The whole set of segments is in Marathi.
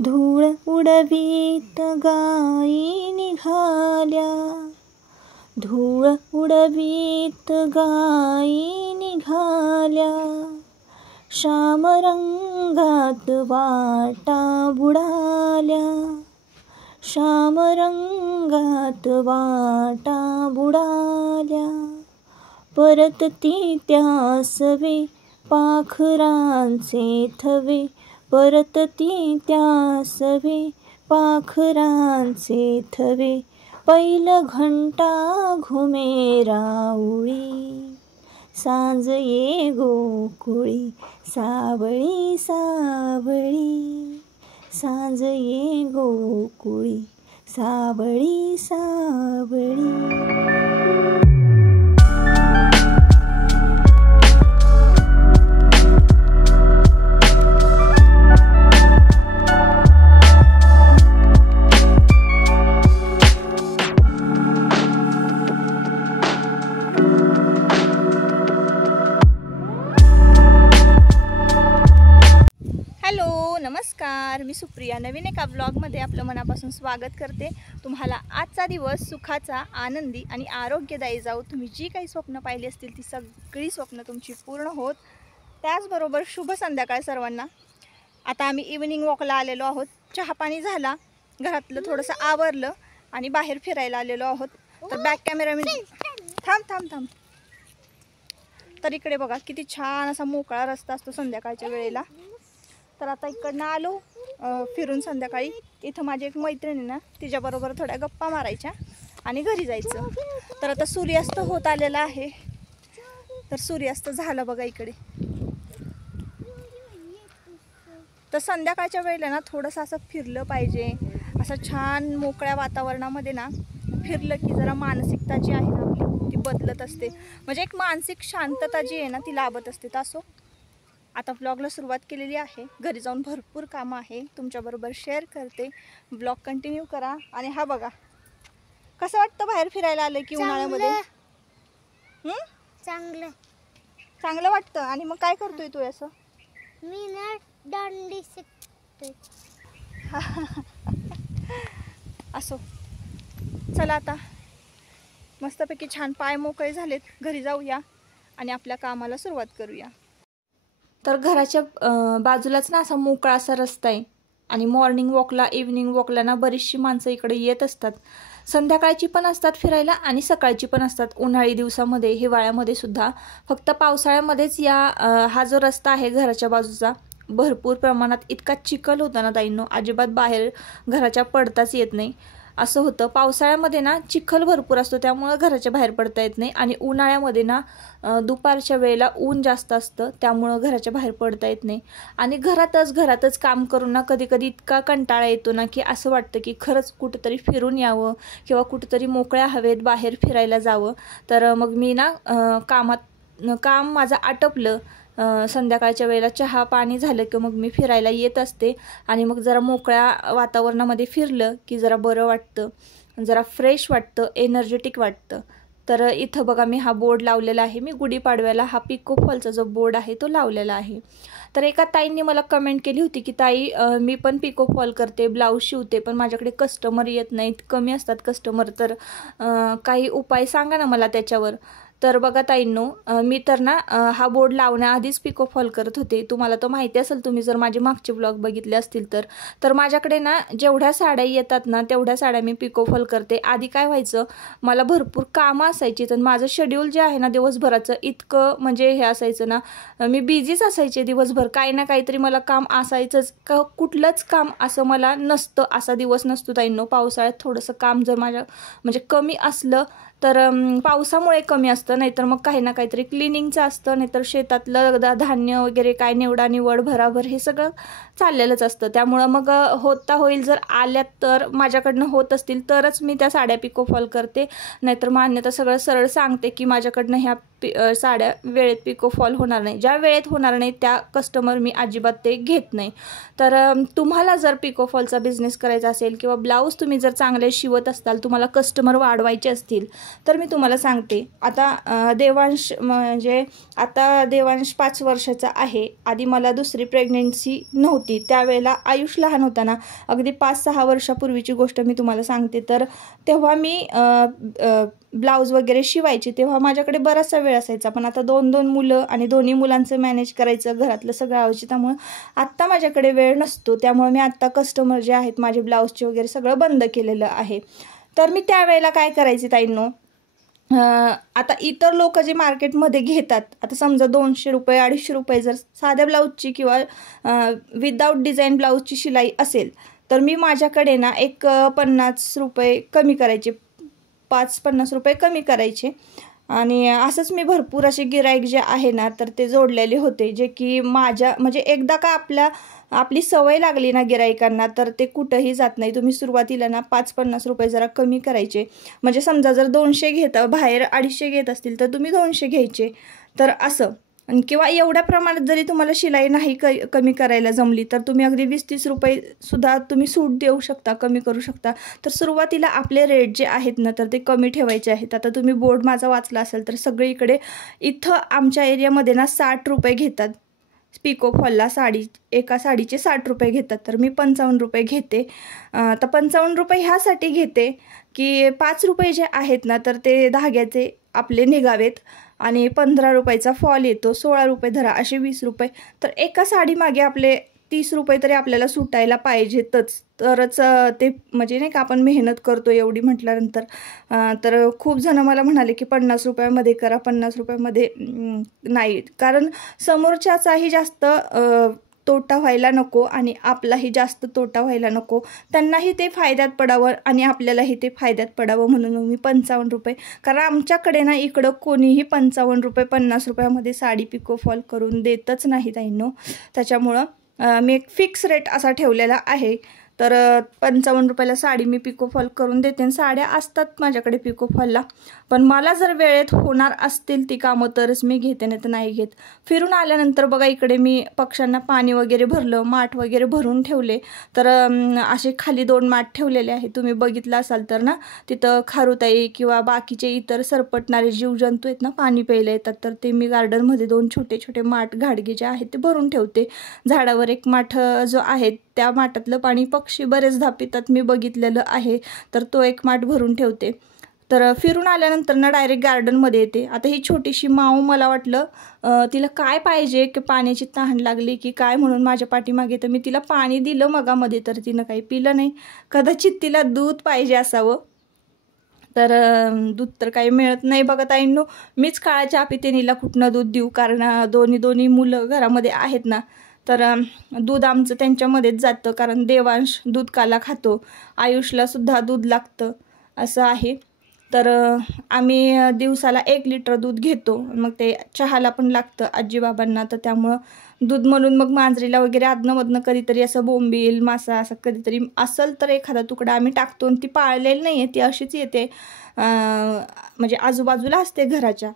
धूळ उडवीत गायी निघाल्या, धूळ उडवीत गायी निघाल्या, श्याम रंगात वाटा बुडाल्या, श्याम रंगात वाटा बुडाल्या, परतती त्यासवे पाखरांचे थवे, परतती त्यासवे पाखरांचे थवे, पैल घंटा घुमे राऊळी, सांज ये गोकुळी सावळी सावळी, सांज ये गोकुळी सावळी सावळी. नमस्कार, मी सुप्रिया. नवीन एका ब्लॉगमध्ये आपलं मनापासून स्वागत करते. तुम्हाला आजचा दिवस सुखाचा, आनंदी आणि आरोग्यदायी जाऊ. तुम्ही जी काही स्वप्न पाहिली असतील ती सगळी स्वप्न तुमची पूर्ण होत. त्याचबरोबर शुभ संध्याकाळ सर्वांना. आता आम्ही इव्हनिंग वॉकला आलेलो आहोत. चहा पाणी झाला, घरातलं थोडंसं आवरलं आणि बाहेर फिरायला आलेलो आहोत. तर बॅक कॅमेरा मी थांब. तर इकडे बघा किती छान असा मोकळा रस्ता असतो संध्याकाळच्या वेळेला. तर आता इकडनं आलो फिरून संध्याकाळी. इथं माझी एक मैत्रीण आहे ना, तिच्याबरोबर थोड्या गप्पा मारायच्या आणि घरी जायचं. तर आता सूर्यास्त होत आलेला आहे. तर सूर्यास्त झाला बघा इकडे. तर संध्याकाळच्या वेळेला ना थोडंसं असं फिरलं पाहिजे. असं छान मोकळ्या वातावरणामध्ये ना फिरलं की जरा मानसिकता जी आहे ना आपली ती बदलत असते. म्हणजे एक मानसिक शांतता जी आहे ना ती लाभत असते. तसं आता ब्लॉगला सुरुवात केलेली आहे. घरी जाऊन भरपूर कामं आहे, तुमच्याबरोबर शेअर करते. ब्लॉग कंटिन्यू करा. आणि हा बघा कसं वाटतं बाहेर फिरायला आलं की उन्हाळ्यामध्ये. चांगलं वाटतं. आणि मग काय करतोय तू असं? मी ना दांडी शिकते. असो, चला आता मस्तपैकी छान पाय मोकळे झालेत, घरी जाऊया आणि आपल्या कामाला सुरुवात करूया. तर घराच्या बाजूलाच ना असा मोकळा असा रस्ता आहे. आणि मॉर्निंग वॉकला, इव्हनिंग वॉकला ना बरीचशी माणसं इकडे येत असतात. संध्याकाळची पण असतात फिरायला आणि सकाळची पण असतात. उन्हाळी दिवसामध्ये, हिवाळ्यामध्ये सुद्धा. फक्त पावसाळ्यामध्येच हा जो रस्ता आहे घराच्या बाजूचा भरपूर प्रमाणात इतका चिखल होता ना ताईंनो, अजिबात बाहेर घराच्या पडताच येत नाही असं होतं. पावसाळ्यामध्ये ना चिखल भरपूर असतो, त्यामुळं घराच्या बाहेर पडता येत नाही. आणि उन्हाळ्यामध्ये ना दुपारच्या वेळेला ऊन जास्त असतं, त्यामुळं घराच्या बाहेर पडता येत नाही. आणि घरातच काम करून ना कधी कधी इतका कंटाळा येतो ना की असं वाटतं की खरंच कुठंतरी फिरून यावं किंवा कुठंतरी मोकळ्या हवेत बाहेर फिरायला जावं. तर मग मी ना काम माझं आटपलं, संध्याकाळच्या वेळेला चहा पाणी झालं की मग मी फिरायला येत असते. आणि मग जरा मोकळ्या वातावरणामध्ये फिरलं की जरा बरं वाटतं, जरा फ्रेश वाटतं, एनर्जेटिक वाटतं. तर इथं बघा मी हा बोर्ड लावलेला आहे. मी गुढीपाडव्याला हा पिको फॉलचा जो बोर्ड आहे तो लावलेला आहे. तर एका ताईंनी मला कमेंट केली होती की ताई मी पण पिको फॉल करते, ब्लाऊज शिवते, पण माझ्याकडे कस्टमर येत नाहीत, कमी असतात कस्टमर. तर काही उपाय सांगा ना मला त्याच्यावर. तर बघा ताईंनो, मी तर ना हा बोर्ड लावण्याआधीच पिको फॉल करत होते. तुम्हाला तो माहिती असेल, तुम्ही जर माझे मागचे ब्लॉग बघितले असतील तर माझ्याकडे ना जेवढ्या साड्या येतात ना तेवढ्या साड्या मी पिको फॉल करते. आधी काय व्हायचं, मला भरपूर कामं असायची. तर माझं शेड्यूल जे आहे ना दिवसभराचं इतकं म्हणजे हे असायचं ना, मी बिझीच असायचे दिवसभर. काही ना काहीतरी मला काम असायचंच. कुठलंच काम असं मला नसतं, असा दिवस नसतो ताईंनो. पावसाळ्यात थोडंसं काम जर माझ्या म्हणजे कमी असलं तर पावसामुळे कमी असतं, नाहीतर मग काही ना काहीतरी क्लिनिंगचं असतं, नाहीतर शेतातलं धान्य वगैरे काय निवडा निवड भराभर हे सगळं चाललेलंच असतं. त्यामुळं मग होता होईल जर आल्यात तर माझ्याकडनं होत असतील तरच मी त्या साड्या पिको फॉल करते, नाहीतर मग अन्यथा सगळं सरळ सांगते की माझ्याकडनं ह्या साड्या वेळेत पिको फॉल होणार नाही. ज्या वेळेत होणार नाही त्या कस्टमर मी अजिबात ते घेत नाही. तर तुम्हाला जर पिको फॉलचा बिझनेस करायचा असेल किंवा ब्लाऊज तुम्ही जर चांगले शिवत असताल, तुम्हाला कस्टमर वाढवायचे असतील, तर मी तुम्हाला सांगते. आता देवांश म्हणजे आता देवांश 5 वर्षाचा आहे. आधी मला दुसरी प्रेग्नेन्सी नव्हती, त्यावेळेला आयुष लहान होता ना, अगदी 5-6 वर्षापूर्वीची गोष्ट मी तुम्हाला सांगते. तर तेव्हा मी ब्लाऊज वगैरे शिवायची, तेव्हा माझ्याकडे बराचसा वेळ असायचा. पण आता 2-2 मुलं आणि दोन्ही मुलांचं मॅनेज करायचं, घरातलं सगळं आवश्यक, त्यामुळे आत्ता माझ्याकडे वेळ नसतो. त्यामुळे मी आत्ता कस्टमर जे आहेत माझे ब्लाऊजचे वगैरे सगळं बंद केलेलं आहे. तर मी त्यावेळेला काय करायचे ताईंनो, आता इतर लोक जे मार्केटमध्ये घेतात, आता समजा 200 रुपये 250 रुपये जर साध्या ब्लाऊजची किंवा विदाऊट डिझाईन ब्लाऊजची शिलाई असेल, तर मी माझ्याकडे ना एक 50 रुपये कमी करायचे, 5-50 रुपये कमी करायचे. आणि असंच मी भरपूर असे गिराईक जे आहे ना, तर ते जोडलेले होते, जे की माझ्या म्हणजे एकदा का आपली सवय लागली ना गिराईकांना, तर ते कुठंही जात नाही. तुम्ही सुरुवातीला ना 5-50 रुपये जरा कमी करायचे. म्हणजे समजा जर 200 घेता, बाहेर 250 घेत असतील तर तुम्ही 200 घ्यायचे. तर असं, किंवा एवढ्या प्रमाणात जरी तुम्हाला शिलाई नाही कमी करायला जमली, तर तुम्ही अगदी 20-30 रुपये सुद्धा तुम्ही सूट देऊ शकता, कमी करू शकता. तर सुरुवातीला आपले रेट जे आहेत ना, तर ते कमी ठेवायचे आहेत. आता तुम्ही बोर्ड माझा वाचला असेल तर सगळीकडे इथं आमच्या एरियामध्ये ना 60 रुपये घेतात पिको फॉलला. एका साडीचे 60 रुपये घेतात, तर मी 55 रुपये घेते. तर 55 रुपये ह्यासाठी घेते की 5 रुपये जे आहेत ना, तर ते धाग्याचे आपले निघावेत. आणि 15 रुपयाचा फॉल येतो, 16 रुपये धरा, असे 20 रुपये. तर एका साडीमागे आपले 30 रुपये तरी आपल्याला सुटायला पाहिजेतच. तरच ते म्हणजे नाही का आपण मेहनत करतो एवढी म्हटल्यानंतर. तर खूप जण मला म्हणाले की 50 रुपयामध्ये करा, 50 रुपयामध्ये नाही, कारण समोरच्याचाही जास्त तोटा व्हायला नको आणि आपलाही जास्त तोटा व्हायला नको. त्यांनाही ते फायद्यात पडावं आणि आपल्यालाही ते फायद्यात पडावं म्हणून मी 55 रुपये, कारण आमच्याकडे ना इकडं कोणीही 55 रुपये 50 रुपयामध्ये साडी पिको फॉल करून देतच नाही ताईंनो. त्याच्यामुळं मी एक फिक्स रेट असा ठेवलेला आहे. तर 55 रुपयाला साडी मी पिको फॉल करून देते. आणि साड्या असतात माझ्याकडे पिको फॉलला, पण मला जर वेळेत होणार असतील ती कामं तरच मी घेते, नाही तर नाही घेत. फिरून आल्यानंतर बघा इकडे मी पक्ष्यांना पाणी वगैरे भरलं, माठ वगैरे भरून ठेवले. तर असे खाली 2 माठ ठेवलेले आहेत, तुम्ही बघितलं असाल तर ना, तिथं खारुताई किंवा बाकीचे इतर सरपटणारे जीवजंतू आहेत ना, पाणी प्यायला येतात, तर ते मी गार्डनमध्ये 2 छोटे छोटे माठ घाडगे जे आहेत ते भरून ठेवते. झाडावर एक माठ जो आहे त्या माठातलं पाणी पक्षी बरेचदा पितात, मी बघितलेलं आहे, तर तो एक माठ भरून ठेवते. तर फिरून आल्यानंतर ना डायरेक्ट गार्डनमध्ये येते. आता ही छोटीशी माऊ, मला वाटलं तिला काय पाहिजे की पाण्याची तहान लागली की काय म्हणून माझ्या पाठीमागे, तर मी तिला पाणी दिलं मगामध्ये, तर तिनं काही पिलं नाही. कदाचित तिला दूध पाहिजे असावं, तर दूध तर काही मिळत नाही बघा ताईंनो. मीच काळा चहा पिते, नीला कुठनं दूध देऊ, कारण दोन्ही मुलं घरामध्ये आहेत ना, तर दूध आमचं त्यांच्यामध्येच जातं. कारण देवांश दूध काला खातो, आयुषला सुद्धा दूध लागतं, असं आहे. तर आम्ही दिवसाला 1 लिटर दूध घेतो. मग ते चहाला पण लागतं आजीबाबांना, तर त्यामुळं दूध म्हणून मग मांजरीला वगैरे आदनंमधनं कधीतरी असं बोंबील मासा असं कधीतरी असेल तर एखादा तुकडा आम्ही टाकतो. आणि ती पाळलेली नाही आहे, ती अशीच येते, म्हणजे आजूबाजूला असते घराच्या.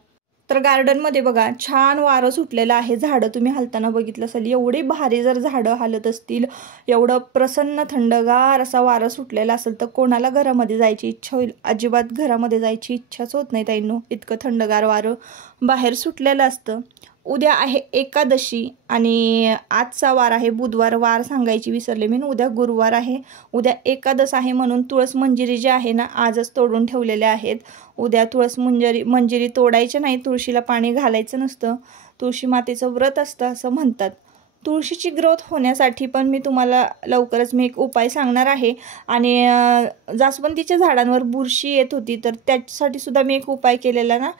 तर गार्डनमध्ये बघा छान वारं सुटलेलं आहे. झाडं तुम्ही हलताना बघितलं असेल, एवढी भारी जर झाडं हलत असतील, एवढं प्रसन्न थंडगार असा वारं सुटलेला असेल, तर कोणाला घरामध्ये जायची इच्छा होईल? अजिबात घरामध्ये जायची इच्छाच होत नाही ताईंनो, इतकं थंडगार वारं बाहेर सुटलेलं असतं. उद्या आहे एकादशी आणि आजचा वार आहे बुधवार, वार सांगायची विसरले मी. उद्या गुरुवार आहे, उद्या एकादश आहे, म्हणून तुळस मंजिरी जी आहे ना आजच तोडून ठेवलेल्या आहेत. उद्या तुळस मंजिरी तोडायचे नाही, तुळशीला पाणी घालायचं नसतं, तुळशी मातेचं व्रत असतं असं म्हणतात. तुळशीची ग्रोथ होण्यासाठी पण मी तुम्हाला लवकरच मी एक उपाय सांगणार आहे. आणि जास्वंदीच्या झाडांवर बुरशी येत होती, तर त्याच्यासाठी सुद्धा मी एक उपाय केलेला ना.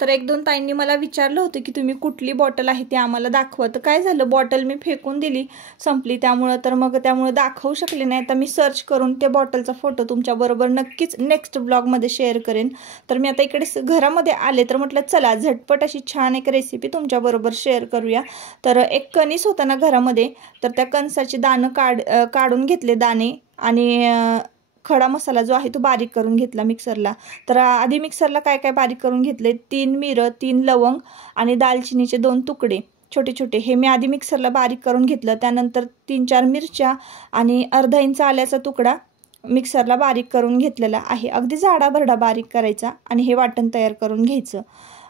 तर 1-2 ताईंनी मला विचारलं होतं की तुम्ही कुठली बॉटल आहे ती आम्हाला दाखवा. तर काय झालं, बॉटल मी फेकून दिली, संपली, त्यामुळे दाखवू शकले नाही. आता मी सर्च करून त्या बॉटलचा फोटो तुमच्याबरोबर नक्कीच नेक्स्ट ब्लॉगमध्ये शेअर करेन. तर मी आता इकडे घरामध्ये आले, तर म्हटलं चला झटपट अशी छान एक रेसिपी तुमच्याबरोबर शेअर करूया. तर एक कणीस होता ना घरामध्ये, तर त्या कणसाचे दाणे काढून घेतले दाणे, आणि खडा मसाला जो आहे तो बारीक करून घेतला मिक्सरला. तर आधी मिक्सरला काय काय बारीक करून घेतले, 3 मिरं, 3 लवंग आणि दालचिनीचे 2 तुकडे छोटे छोटे, हे मी आधी मिक्सरला बारीक करून घेतलं. त्यानंतर 3-4 मिरच्या आणि अर्धा इंच आल्याचा तुकडा मिक्सरला बारीक करून घेतलेला आहे. अगदी जाडाभरडा बारीक करायचा आणि हे वाटण तयार करून घ्यायचं.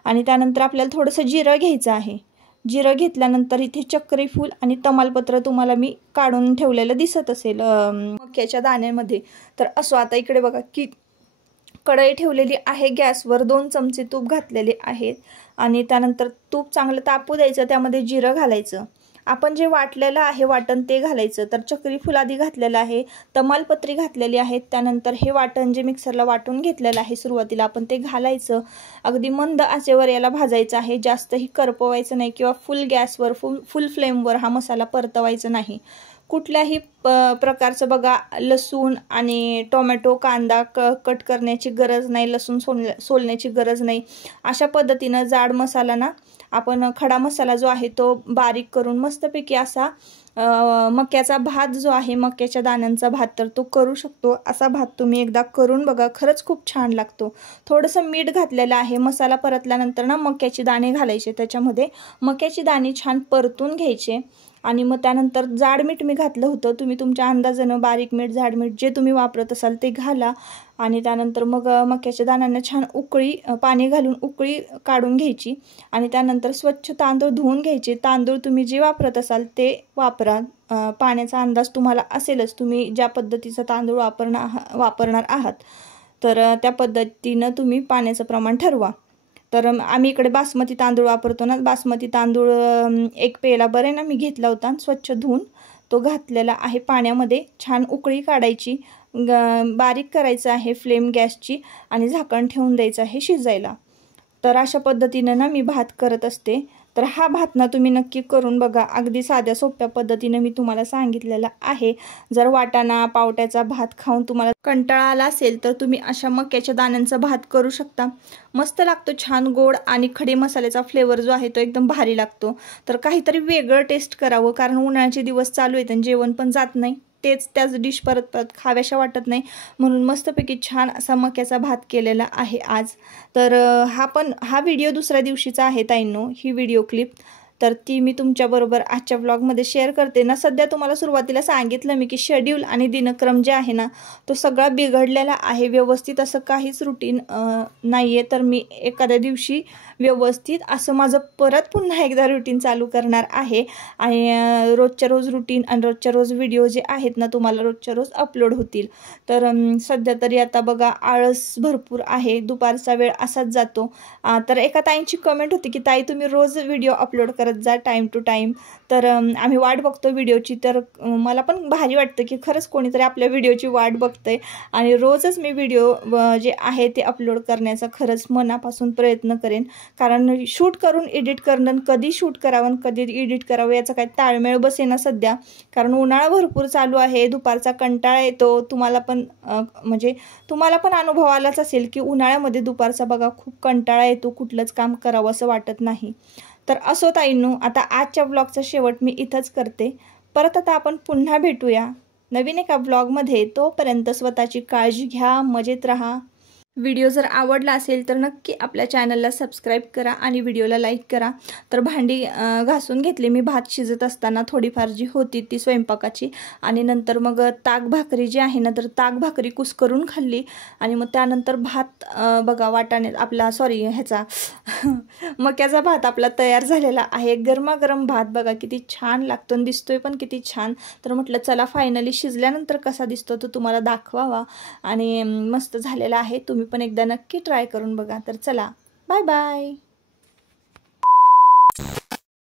आणि त्यानंतर आपल्याला थोडंसं जिरं घ्यायचं आहे. जिरं घेतल्यानंतर इथे चक्री फूल आणि तमालपत्र तुम्हाला मी काढून ठेवलेलं दिसत असेल मक्याच्या दाण्यामध्ये. तर असो, आता इकडे बघा की कढई ठेवलेली आहे गॅसवर, 2 चमचे तूप घातलेले आहेत आणि त्यानंतर तूप चांगलं तापू द्यायचं. त्यामध्ये जिरं घालायचं, आपण जे वाटलेलं आहे वाटण ते घालायचं. तर चक्री फूल आधी घातलेलं आहे, तमालपत्री घातलेली आहेत. त्यानंतर हे वाटण जे मिक्सरला वाटून घेतलेलं आहे सुरुवातीला आपण ते घालायचं. अगदी मंद आचेवर याला भाजायचं आहे, जास्तही करपवायचं नाही किंवा फुल गॅसवर फुल फ्लेमवर हा मसाला परतवायचा नाही. कुठल्याही प्रकारचं बघा लसूण आणि टोमॅटो कांदा कट करण्याची गरज नाही, लसूण सोलण्याची गरज नाही. अशा पद्धतीनं जाड मसाला ना आपण खडा मसाला जो आहे तो बारीक करून मस्तपैकी असा मक्याचा भात जो आहे, मक्याच्या दाण्यांचा भात, तर तो करू शकतो. असा भात तुम्ही एकदा करून बघा, खरंच खूप छान लागतो. थोडंसं मीठ घातलेलं आहे. मसाला परतल्यानंतर ना मक्याची दाणे घालायचे त्याच्यामध्ये, मक्याची दाणे छान परतून घ्यायचे आणि मग त्यानंतर जाड मीठ मी घातलं होतं. तुम्ही तुमच्या अंदाजानं बारीक मीठ जाड मीठ जे तुम्ही वापरत असाल ते घाला. आणि त्यानंतर मग मक्याच्या दाण्यांना छान पाणी घालून उकळी काढून घ्यायची आणि त्यानंतर स्वच्छ तांदूळ धुवून घ्यायचे. तांदूळ तुम्ही जे वापरत असाल ते वापरा. पाण्याचा अंदाज तुम्हाला असेलच, तुम्ही ज्या पद्धतीचा तांदूळ वापरणार आहात तर त्या पद्धतीनं तुम्ही पाण्याचं प्रमाण ठरवा. तर आम्ही इकडे बासमती तांदूळ वापरतो ना, बासमती तांदूळ 1 पेला बरे ना मी घेतला होता, स्वच्छ धुवून तो घातलेला आहे पाण्यामध्ये. छान उकळी काढायची, बारीक करायचं आहे फ्लेम गॅसची आणि झाकण ठेवून द्यायचं आहे शिजायला. तर अशा पद्धतीनं ना मी भात करत असते. तर हा भात ना तुम्ही नक्की करून बघा, अगदी साध्या सोप्या पद्धतीनं मी तुम्हाला सांगितलेलं आहे. जर वाटाणा पावट्याचा भात खाऊन तुम्हाला कंटाळा आला असेल तर तुम्ही अशा मक्याच्या दाण्यांचा भात करू शकता. मस्त लागतो, छान गोड आणि खडे मसाल्याचा फ्लेवर जो आहे तो एकदम भारी लागतो. तर काहीतरी वेगळं टेस्ट करावं, कारण उन्हाळ्याचे दिवस चालू आहेत आणि जेवण पण जात नाही, त्याच डिश परत परत खाव्याशा वाटत नाही, म्हणून मस्तपैकी छान असा मक्याचा भात केलेला आहे आज. तर हा व्हिडिओ दुसऱ्या दिवशीचा आहे ताईंनो, ही व्हिडिओ क्लिप. तर ती मी तुमच्याबरोबर आजच्या व्लॉगमध्ये शेअर करते ना. सध्या तुम्हाला सुरुवातीला सांगितलं मी की शेड्यूल आणि दिनक्रम जे आहे ना तो सगळा बिघडलेला आहे, व्यवस्थित असं काहीच रुटीन नाही आहे. तर मी एखाद्या दिवशी व्यवस्थित असं माझं परत पुन्हा एकदा रुटीन चालू करणार आहे आणि रोजच्या रोज रुटीन आणि रोजच्या रोज व्हिडिओ जे आहेत ना तुम्हाला रोजच्या रोज अपलोड होतील. तर सध्या तरी आता बघा आळस भरपूर आहे, दुपारचा वेळ असाच जातो. तर एका ताईंची कमेंट होती की ताई तुम्ही रोज व्हिडिओ अपलोड करत जा टाईम टू टाईम. तर आम्ही वाट बघतो व्हिडिओची. तर मला पण भारी वाटतं की खरंच कोणीतरी आपल्या व्हिडिओची वाट बघतंय आणि रोजच मी व्हिडिओ जे आहे ते अपलोड करण्याचा खरंच मनापासून प्रयत्न करेन. कारण शूट करून एडिट करणं, कधी शूट करावं कधी एडिट करावं याचा काही ताळमेळ बसेना सध्या, कारण उन्हाळा भरपूर चालू आहे, दुपारचा कंटाळा येतो. तुम्हाला पण अनुभव आलाच असेल की उन्हाळ्यामध्ये दुपारचा बघा खूप कंटाळा येतो, कुठलंच काम करावं असं वाटत नाही. तर असो ताईंनो, आता आजच्या व्लॉगचा शेवट मी इथंच करते. परत आता आपण पुन्हा भेटूया नवीन एका व्लॉगमध्ये. तोपर्यंत स्वतःची काळजी घ्या, मजेत राहा. व्हिडिओ जर आवडला असेल तर नक्की आपल्या चॅनलला सबस्क्राईब करा आणि व्हिडिओला लाईक करा. तर भांडी घासून घेतली मी भात शिजत असताना, थोडीफार जी होती ती स्वयंपाकाची, आणि नंतर मग ताक भाकरी जी आहे ना तर ताक भाकरी कुस्करून खाल्ली. आणि मग त्यानंतर भात बघा मक्याचा भात आपला तयार झालेला आहे. गरमागरम भात बघा किती छान लागतो आणि दिसतोय पण किती छान. तर म्हटलं चला फायनली शिजल्यानंतर कसा दिसतो तो तुम्हाला दाखवावा, आणि मस्त झालेला आहे. तुम्ही पण एकदा नक्की ट्राय करून बघा. तर चला, बाय बाय.